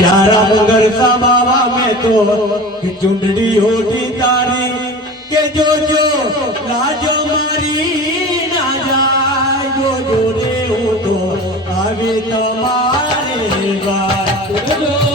प्यारा मगर सा बाबा मैं तो कि चुंडड़ी होती तारी के जो लाजो मारी ना जाए जो रे हो तो आवे तुम्हारे बात